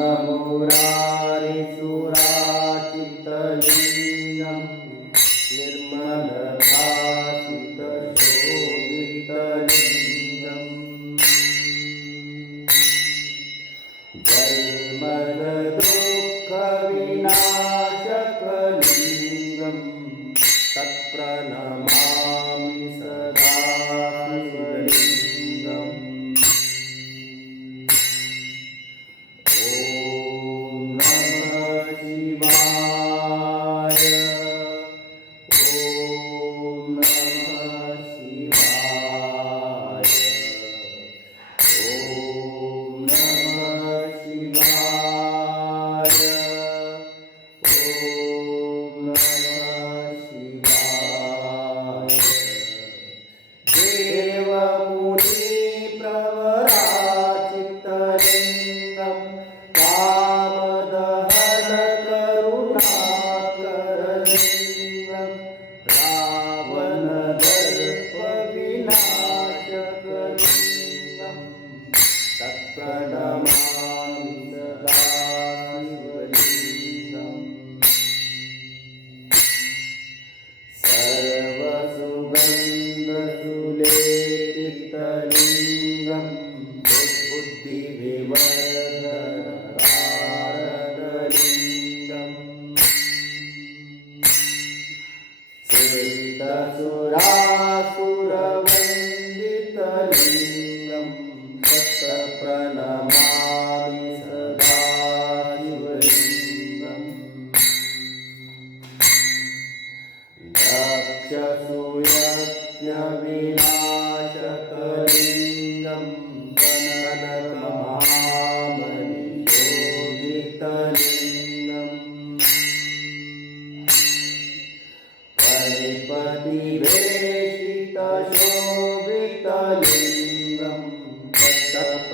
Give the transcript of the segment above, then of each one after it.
Vamos orar. Amen. लिङ्गं तत्र प्रणमामि सदा शिवलिङ्गम्। दक्षसूयज्ञविनाशकलिङ्गं वननकमामनियोजितलिङ्गम्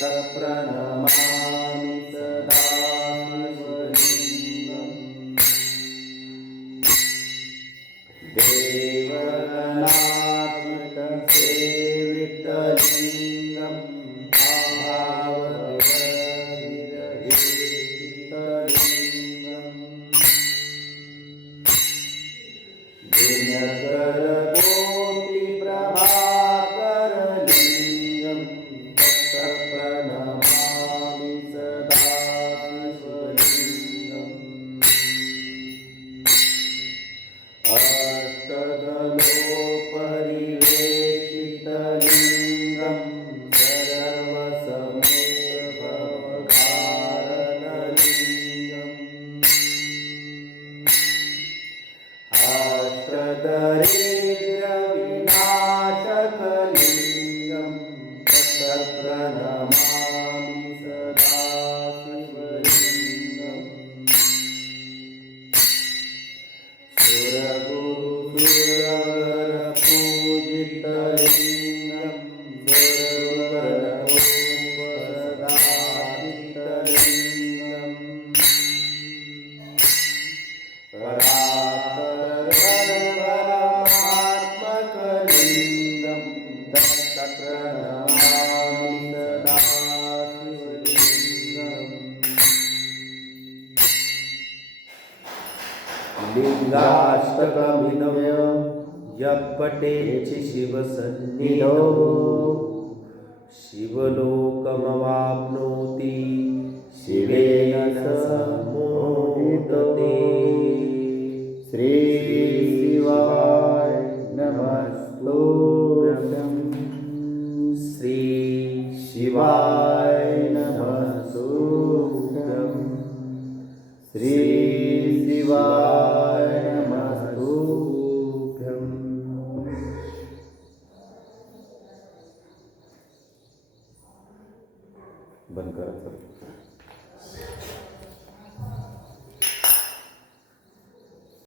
तत्र प्रणमामि सदा शिवलिङ्गम् देवगणात्मकसेवितलिङ्गं भावविरहितलिङ्गम् दिनकरकोटिप्रभाकरलिङ्गं सर्वसमूहभवकारणलिङ्गम् अष्टदरिद्रविनाशकलिङ्गं तत्र प्रणमामि सदा शिवलिङ्गम् सुरगुरुसुरवरपूजितलिङ्गं सुरवरपूपसदाचितलिङ्गम् परात्परपरमात्मकलिङ्गं दत्तप्रणमामि सदा शिवसन्निधौ। शिवलोकमवाप्नोति बंद करा सर